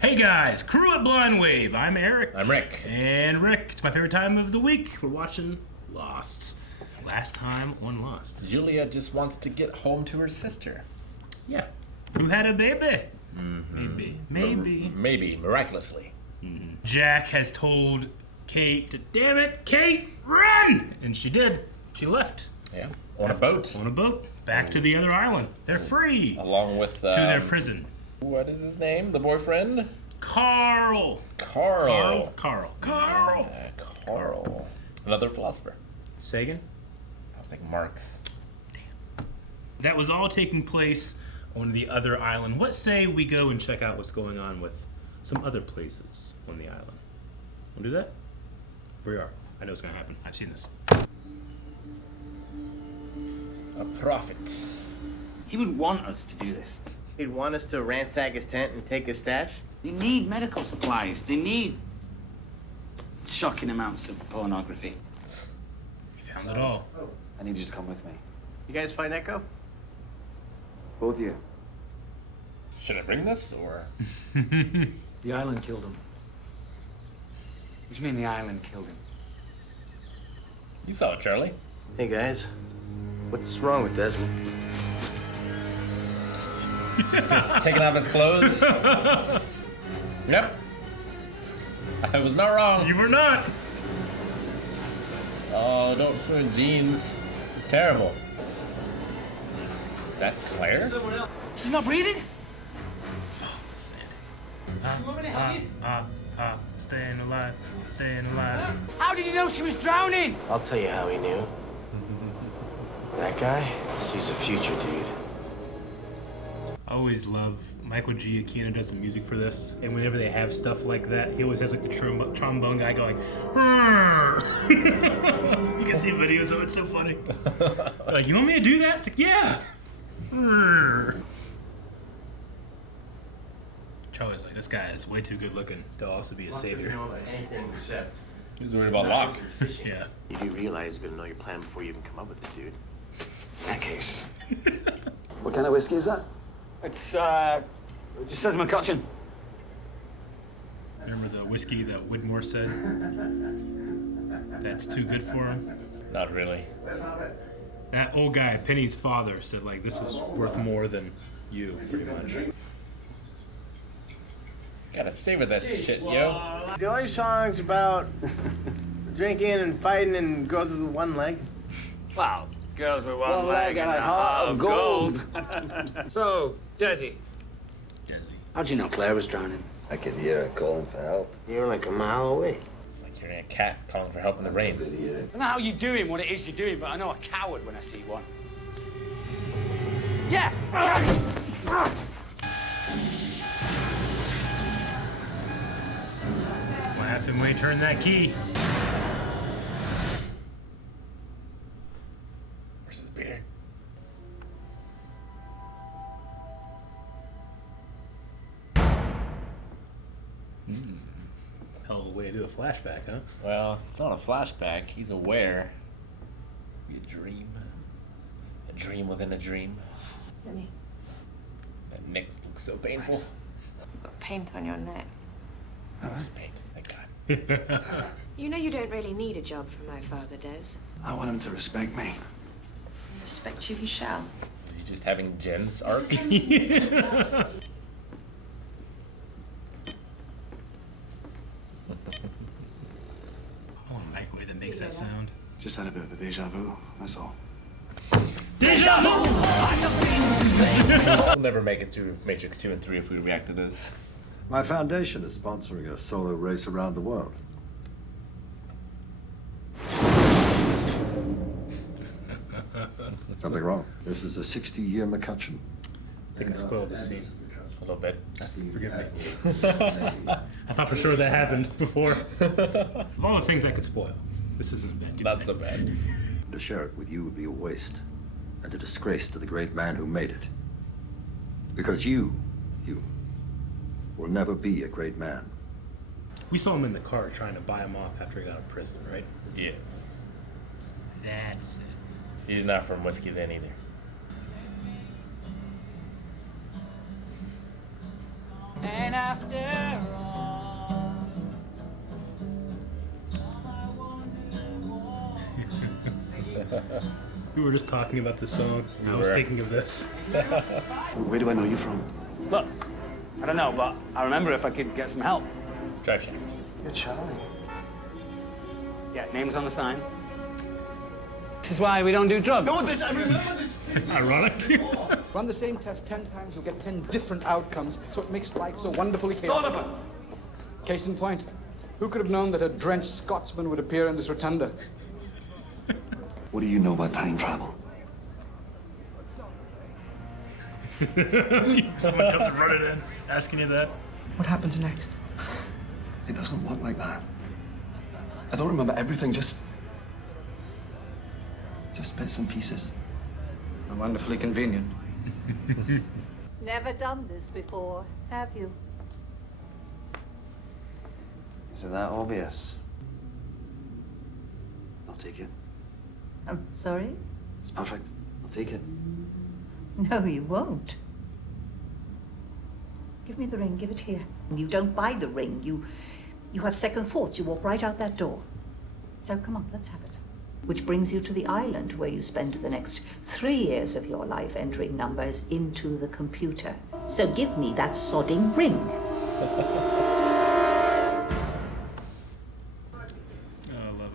Hey guys, crew at Blind Wave. I'm Eric. I'm Rick. And Rick, it's my favorite time of the week. We're watching Lost. Last time on Lost. Julia just wants to get home to her sister. Yeah. Who had a baby? Maybe. Miraculously. Jack has told Kate to, damn it, Kate, run! And she did. She left. Yeah. On a boat. On a boat. Back to the other island. They're free. Along with... to their prison. What is his name? The boyfriend? Carl. Carl. Another philosopher. Sagan? I was thinking Marx. Damn. That was all taking place on the other island. What say we go and check out what's going on with some other places on the island? Wanna do that? We are. I know it's gonna happen. I've seen this. A prophet. He would want us to do this. He'd want us to ransack his tent and take his stash? They need medical supplies. They need shocking amounts of pornography. You found it all. I need you to come with me. You guys find Echo? Both of you. Should I bring this, or...? The island killed him. What do you mean the island killed him? You saw it, Charlie. Hey guys, what's wrong with Desmond? Just taking off his clothes. Yep. I was not wrong. You were not. Oh, don't swim in jeans. It's terrible. Is that Claire? Someone else. She's not breathing? Oh, staying alive, staying alive. How did you know she was drowning? I'll tell you how he knew. That guy sees a future, dude. I always love Michael Giacchino does the music for this, and whenever they have stuff like that, he always has like the trombone guy going. You can see videos of it. It's so funny. Like, you want me to do that? It's like, yeah. Charlie's like, this guy is way too good looking to also be a savior. Anything except. He was worried about Locke. Yeah. You do realize you're gonna know your plan before you even come up with it, dude. In that case. What kind of whiskey is that? It's, just says McCutcheon. Remember the whiskey that Whitmore said? That's too good for him? Not really. That old guy, Penny's father, said, like, this is worth more than you, pretty much. Gotta savor that shit, yo. The only song's about drinking and fighting and girls with one leg. Wow. Girls with one leg and a heart of gold. So, Desi. How'd you know Claire was drowning? I could hear her calling for help. You're like a mile away. It's like hearing a cat calling for help in the rain. Could hear it. I don't know how you're doing what it is you're doing, but I know a coward when I see one. Yeah! What happened when he turned that key? Where's his beard? Hell of a way to do a flashback, huh? Well, it's not a flashback. He's aware. A dream. A dream within a dream. Really? That neck looks so painful. You've got paint on your neck. That was paint. Thank God. You know you don't really need a job from my father, Des. I want him to respect me. Respect you, he shall. Is he just having Jen's arc? I want a microwave that makes that sound. Just had a bit of a deja vu, that's all. Deja vu! We'll never make it through Matrix 2 and 3 if we react to this. My foundation is sponsoring a solo race around the world. Something wrong. This is a 60-year McCutcheon. I think I spoiled this scene. A little bit. Forgive me. I thought for sure that happened before. Of all the things I could spoil, this isn't bad. Not so bad. To share it with you would be a waste and a disgrace to the great man who made it. Because you will never be a great man. We saw him in the car trying to buy him off after he got out of prison, right? Yes. That's it. He's not from whiskey then either. And after We were just talking about this song. I was thinking of this. Where do I know you from? Look, I don't know, but I remember if I could get some help. Drive shaft. You're Charlie. Yeah, name's on the sign. This is why we don't do drugs. No, this, I remember this. Ironic. Run the same test 10 times, you'll get 10 different outcomes, so it makes life so wonderfully chaotic. Donovan! Case in point, who could have known that a drenched Scotsman would appear in this rotunda? What do you know about time travel? Someone comes running in, asking you that. What happens next? It doesn't work like that. I don't remember everything, just bits and pieces. Wonderfully convenient. Never done this before, have you? Is it that obvious? I'll take it. I'm sorry? It's perfect. I'll take it. No, you won't. Give me the ring, give it here. You don't buy the ring, you have second thoughts, you walk right out that door. So come on, let's have it. Which brings you to the island where you spend the next 3 years of your life entering numbers into the computer. So give me that sodding ring.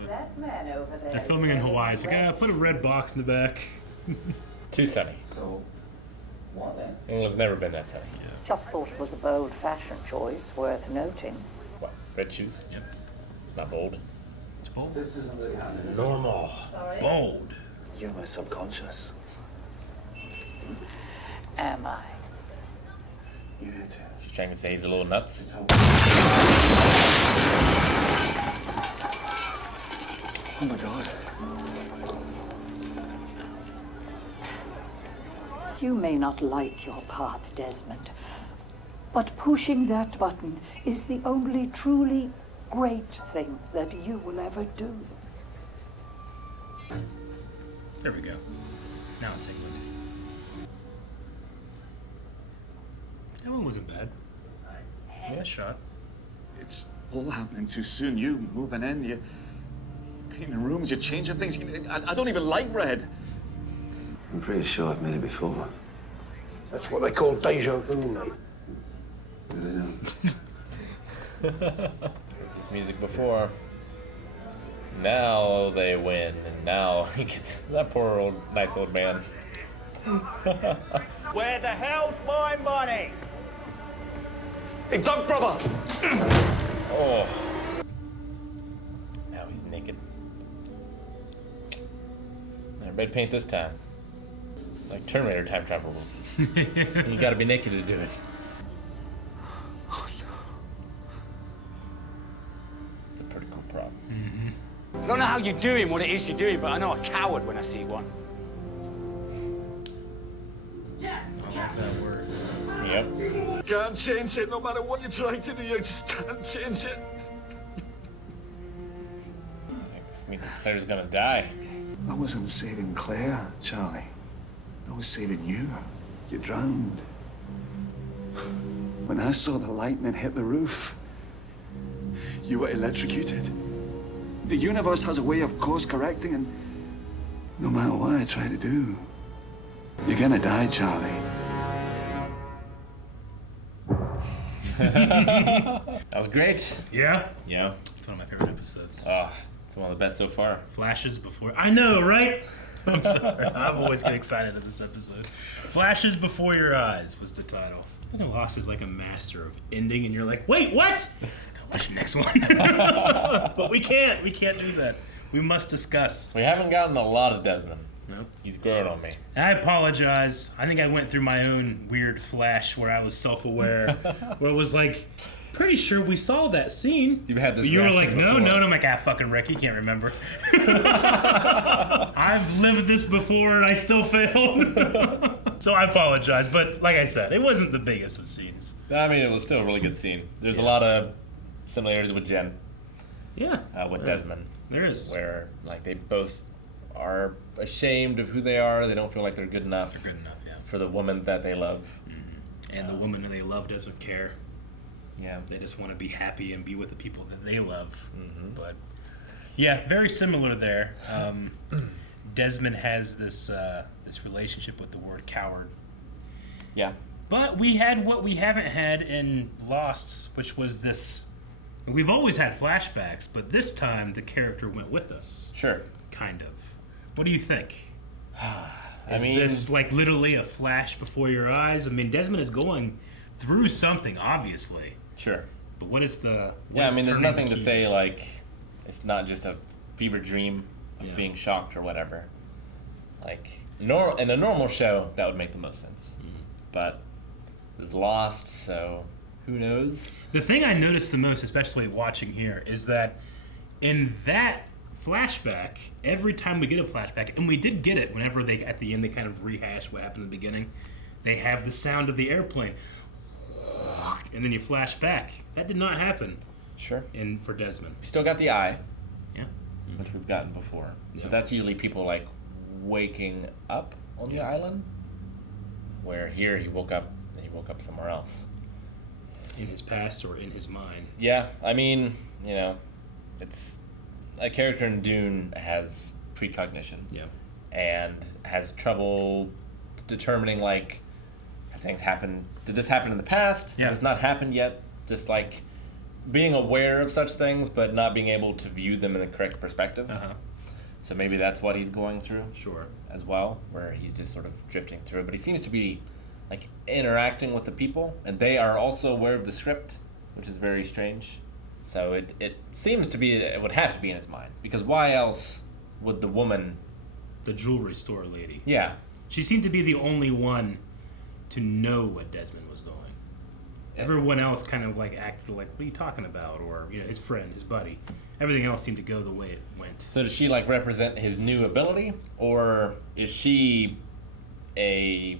That man over there. They're filming in Hawaii. It's like, put a red box in the back. Too sunny. So, what then? England's never been that sunny. Just thought it was a bold fashion choice, worth noting. What? Red shoes? Yep. It's not bold. It's bold. This isn't really happening. Normal. Sorry? Bold. You're my subconscious. Am I? You hate it. She's trying to say he's a little nuts. Oh my God. You may not like your path, Desmond, but pushing that button is the only truly great thing that you will ever do. There we go. Now it's England. That one wasn't bad. Yeah, shot. It's all happening too soon. You moving in, you cleaning rooms, you're changing things. I don't even like red. I'm pretty sure I've made it before. That's what I call deja vu, mate. This music before. Now they win, and now he gets that poor old, nice old man. Where the hell's my money? Hey, Doug, brother! Oh. Now he's naked. Red paint this time. It's like Terminator time travel rules. You gotta be naked to do it. Oh, It's a pretty cool prop. I don't know how you're doing what it is you're doing, but I know a coward when I see one. I like that word. Yep. no. Can't change it, no matter what you try to do, you just can't change it. This means the player's gonna die. I wasn't saving Claire, Charlie. I was saving you. You drowned. When I saw the lightning hit the roof, you were electrocuted. The universe has a way of course correcting, and no matter what I try to do, you're gonna die, Charlie. That was great. Yeah? Yeah. It's one of my favorite episodes. It's one of the best so far. Flashes before... I know, right? I'm sorry. I always get excited at this episode. Flashes Before Your Eyes was the title. I think Lost is like a master of ending, and you're like, wait, what? Watch the next one. But we can't. We can't do that. We must discuss. We haven't gotten a lot of Desmond. Nope. He's growing on me. I apologize. I think I went through my own weird flash where I was self-aware, where it was like, pretty sure we saw that scene. You've had this. But you were reaction like, no, before. no, no. I'm like, fucking Rick, you can't remember. I've lived this before and I still failed. So I apologize. But like I said, it wasn't the biggest of scenes. I mean, it was still a really good scene. There's a lot of similarities with Jen. Yeah. With Desmond. There is. Where, like, they both are ashamed of who they are. They don't feel like they're good enough. They're good enough, yeah. For the woman that they love. Mm-hmm. And the woman that they love doesn't care. Yeah. They just want to be happy and be with the people that they love. Mm-hmm. But yeah, very similar there. Desmond has this this relationship with the word coward. Yeah. But we had what we haven't had in Lost, which was this. We've always had flashbacks, but this time the character went with us. Sure. Kind of. What do you think? Is this like literally a flash before your eyes? I mean, Desmond is going through something, obviously. Sure. But what is the... Yeah, I mean, there's nothing to say, like, it's not just a fever dream of being shocked or whatever. Like, in a normal show, that would make the most sense. But it was Lost, so who knows? The thing I noticed the most, especially watching here, is that in that flashback, every time we get a flashback, and we did get it whenever they, at the end, they kind of rehash what happened in the beginning, they have the sound of the airplane. And then you flash back. That did not happen. Sure. For Desmond. We still got the eye. Yeah. Which we've gotten before. Yeah. But that's usually people, like, waking up on the island. Where here he woke up somewhere else. In his past or in his mind. Yeah, I mean, you know, it's... A character in Dune has precognition. Yeah. And has trouble determining, like, have things happened? Did this happen in the past? Yeah. Has this not happened yet? Just, like, being aware of such things, but not being able to view them in the correct perspective. Uh-huh. So maybe that's what he's going through. Sure. As well, where he's just sort of drifting through. But he seems to be, like, interacting with the people, and they are also aware of the script, which is very strange. So it seems to be, it would have to be in his mind. Because why else would the woman... The jewelry store lady. Yeah. She seemed to be the only one to know what Desmond was doing. Everyone else kind of like acted like, what are you talking about? Or, you know, his friend, his buddy. Everything else seemed to go the way it went. So does she, like, represent his new ability? Or is she a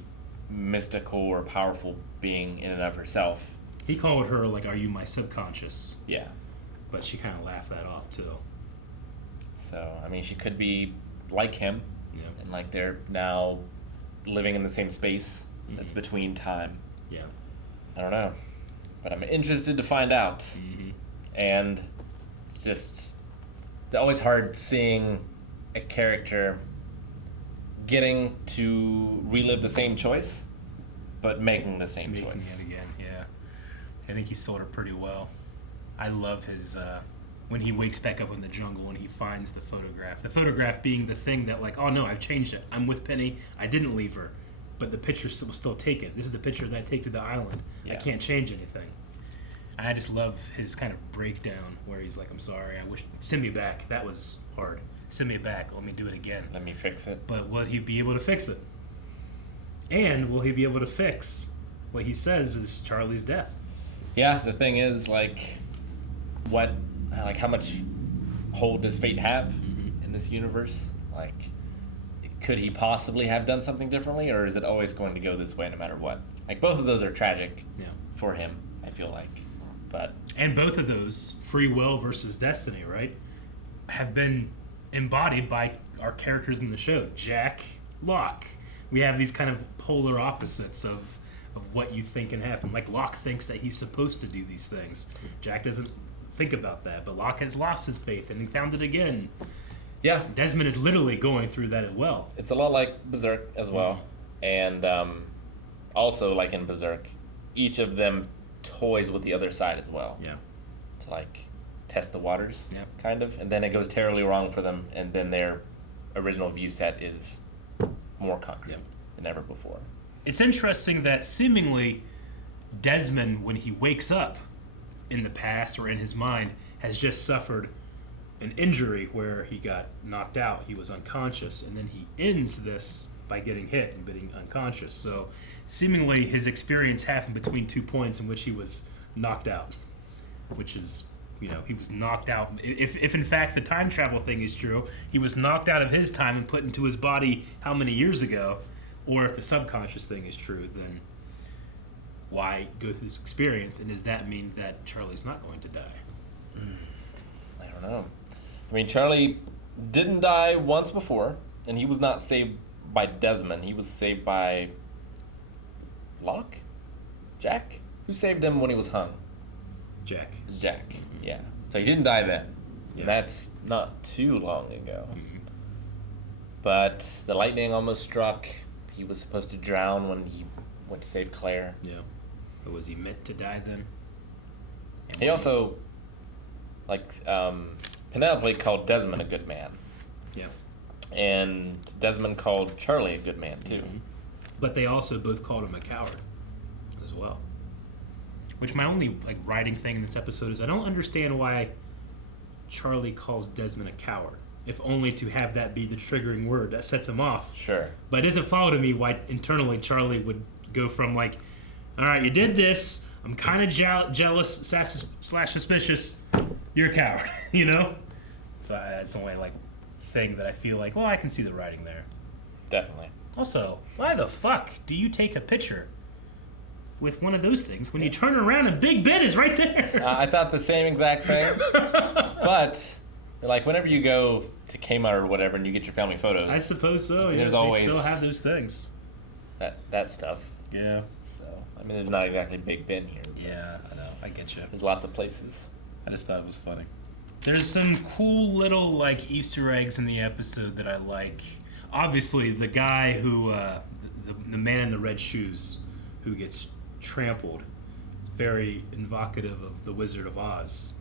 mystical or powerful being in and of herself? He called her, like, are you my subconscious? Yeah. But she kind of laughed that off, too. So, I mean, she could be like him. Yeah. And, like, they're now living in the same space that's between time. Yeah. I don't know. But I'm interested to find out. And it's just... It's always hard seeing a character getting to relive the same choice, but making the same choice. Making it again, yeah. I think he sold it pretty well. I love his... when he wakes back up in the jungle and he finds the photograph. The photograph being the thing that, like, oh no, I've changed it. I'm with Penny. I didn't leave her. But the picture was still taken. This is the picture that I take to the island. Yeah. I can't change anything. I just love his kind of breakdown where he's like, I'm sorry, I wish... Send me back. That was hard. Send me back. Let me do it again. Let me fix it. But will he be able to fix it? And will he be able to fix what he says is Charlie's death? Yeah, the thing is, like, how much hold does fate have in this universe? Like, could he possibly have done something differently, or is it always going to go this way no matter what? Like, both of those are tragic for him, I feel like. But and both of those, free will versus destiny, right, have been embodied by our characters in the show. Jack, Locke. We have these kind of polar opposites of what you think can happen. Like, Locke thinks that he's supposed to do these things. Jack doesn't think about that, but Locke has lost his faith and he found it again. Yeah. Desmond is literally going through that as well. It's a lot like Berserk as well. And also, like in Berserk, each of them toys with the other side as well. Yeah. To, like, test the waters, Yep. kind of. And then it goes terribly wrong for them, and then their original view set is more concrete than ever before. It's interesting that seemingly Desmond, when he wakes up in the past or in his mind, has just suffered an injury where he got knocked out. He was unconscious, and then he ends this by getting hit and being unconscious. So seemingly his experience happened between 2 points in which he was knocked out, which is, you know, he was knocked out. If in fact the time travel thing is true, he was knocked out of his time and put into his body how many years ago? Or if the subconscious thing is true, then why go through this experience? And does that mean that Charlie's not going to die? I don't know. I mean, Charlie didn't die once before, and he was not saved by Desmond. He was saved by Locke? Jack? Who saved him when he was hung? Jack. Jack, yeah. So he didn't die then. And that's not too long ago. But the lightning almost struck. He was supposed to drown when he went to save Claire. Yeah. But was he meant to die then? And He also, Penelope called Desmond a good man. Yeah. And Desmond called Charlie a good man, too. Mm-hmm. But they also both called him a coward as well. Which my only writing thing in this episode is I don't understand why Charlie calls Desmond a coward. If only to have that be the triggering word that sets him off. Sure. But it doesn't follow to me why internally Charlie would go from all right, you did this. I'm kind of jealous / suspicious. You're a coward, you know? So that's the only thing that I feel well, I can see the writing there. Definitely. Also, why the fuck do you take a picture with one of those things when you turn around and Big Ben is right there? I thought the same exact thing. But, whenever you go to Kmart or whatever and you get your family photos. I suppose so. There's they always still have those things. That stuff. Yeah. So, there's not exactly Big Ben here. Yeah, I know. I get you. There's lots of places. I just thought it was funny. There's some cool little Easter eggs in the episode that I like. Obviously, the guy who, the man in the red shoes, who gets trampled, is very evocative of the Wizard of Oz.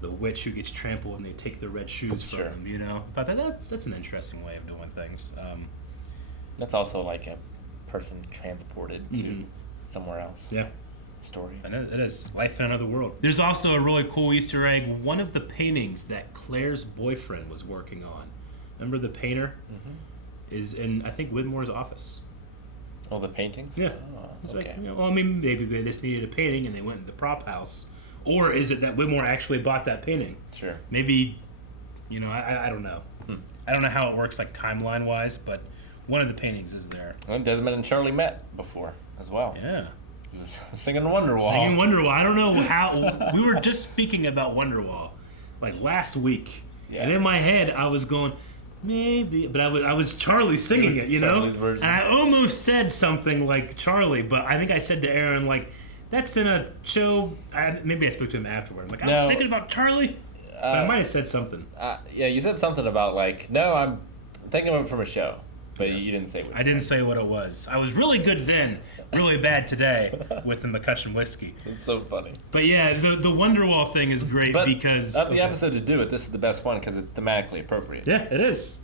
The witch who gets trampled and they take the red shoes from him. You know, I thought that's an interesting way of doing things. That's also a person transported to somewhere else. Yeah. Story. And it is life in another world. There's also a really cool Easter egg. One of the paintings that Claire's boyfriend was working on. Remember the painter? Mm-hmm. Is in, I think, Widmore's office. Oh, the paintings? Yeah. Oh, okay. Maybe they just needed a painting and they went to the prop house. Or is it that Widmore actually bought that painting? Sure. Maybe, I don't know. I don't know how it works timeline-wise, but one of the paintings is there. And Desmond and Charlie met before as well. Yeah. He was singing Wonderwall. Singing Wonderwall. I don't know how... we were just speaking about Wonderwall, last week. Yeah. And in my head, I was going... Maybe, but I was Charlie singing it, Charlie's version. And I almost said something like Charlie, but I think I said to Aaron, that's in a show. Maybe I spoke to him afterward. I'm I was thinking about Charlie, but I might have said something. Yeah, you said something about no, I'm thinking of it from a show, but you didn't say what I didn't say what it was. I was really good then, really bad today with the McCutcheon whiskey. It's so funny. But yeah, the Wonderwall thing is great because... Of the episode to do it, this is the best one because it's thematically appropriate. Yeah, it is.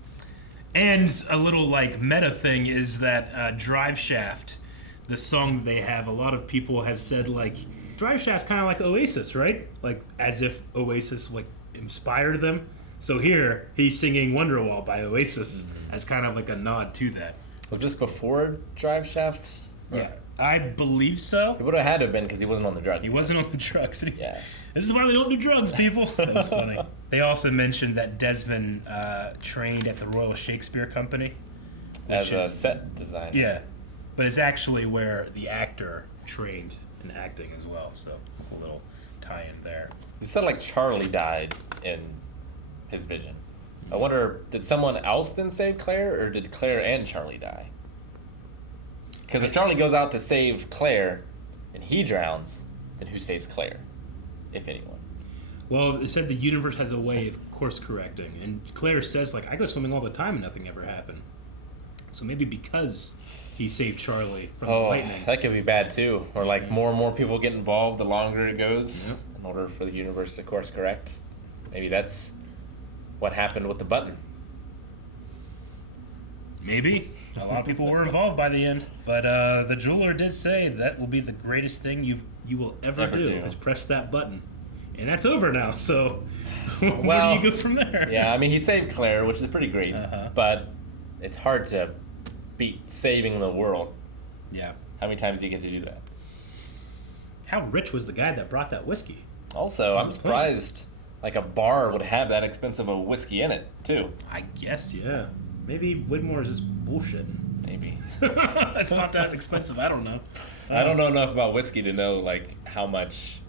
And a little meta thing is that Drive Shaft, the song that they have, a lot of people have said Drive Shaft's kind of like Oasis, right? As if Oasis inspired them. So here, he's singing Wonderwall by Oasis as kind of a nod to that. Was this before Drive Shaft? Yeah, I believe so. It would have had to have been because he wasn't on the drugs. He wasn't on the drugs. Yeah. This is why we don't do drugs, people. That was funny. They also mentioned that Desmond trained at the Royal Shakespeare Company. As a set designer. Yeah. But it's actually where the actor trained in acting as well. So, a little tie-in there. You said Charlie died in his vision. I wonder, did someone else then save Claire, or did Claire and Charlie die? Because if Charlie goes out to save Claire and he drowns, then who saves Claire, if anyone? Well, it said the universe has a way of course correcting, and Claire says I go swimming all the time and nothing ever happened. So maybe because he saved Charlie from the lightning. That could be bad too. Or more and more people get involved the longer it goes in order for the universe to course correct. Maybe that's what happened with the button. Maybe. A lot of people were involved by the end. But the jeweler did say that will be the greatest thing you will ever do is press that button. And that's over now, so where do you go from there? Yeah, he saved Claire, which is pretty great. But it's hard to beat saving the world. Yeah. How many times do you get to do that? How rich was the guy that brought that whiskey? Also, I'm surprised a bar would have that expensive a whiskey in it, too. I guess, yeah. Maybe Widmore is just bullshitting. Maybe. It's not that expensive. I don't know. I don't know enough about whiskey to know how much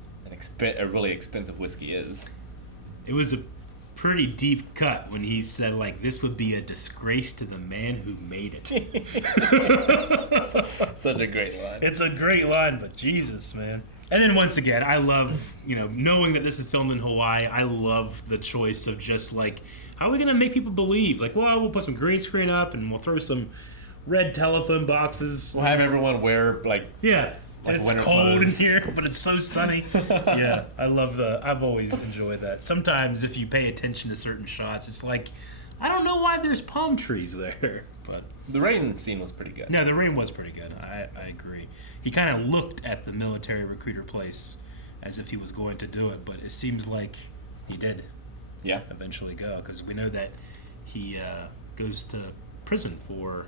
a really expensive whiskey is. It was a pretty deep cut when he said this would be a disgrace to the man who made it. Such a great line. It's a great line, but Jesus, man. And then once again, I love, knowing that this is filmed in Hawaii, I love the choice of just like, how are we going to make people believe? Like, well, we'll put some green screen up and we'll throw some red telephone boxes. We'll have everyone wear, Yeah. Like it's winter cold clothes. in here, but it's so sunny. Yeah, I've always enjoyed that. Sometimes if you pay attention to certain shots, it's like, I don't know why there's palm trees there. But the rain scene was pretty good. No, the rain was pretty good. I agree. He kind of looked at the military recruiter place as if he was going to do it, but it seems like he did. Yeah. Eventually go, because we know that he goes to prison for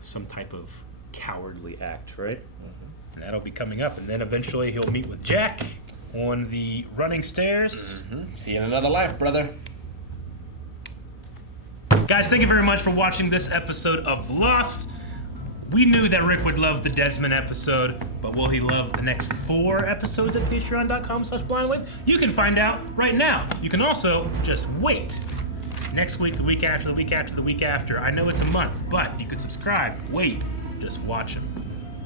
some type of cowardly act, right? Mm-hmm. And that'll be coming up, and then eventually he'll meet with Jack on the running stairs. Mm-hmm. See you in another life, brother. Guys, thank you very much for watching this episode of Lost. We knew that Rick would love the Desmond episode, but will he love the next 4 episodes at patreon.com/blindwave? You can find out right now. You can also just wait. Next week, the week after, the week after, the week after. I know it's a month, but you can subscribe, wait, just watch them.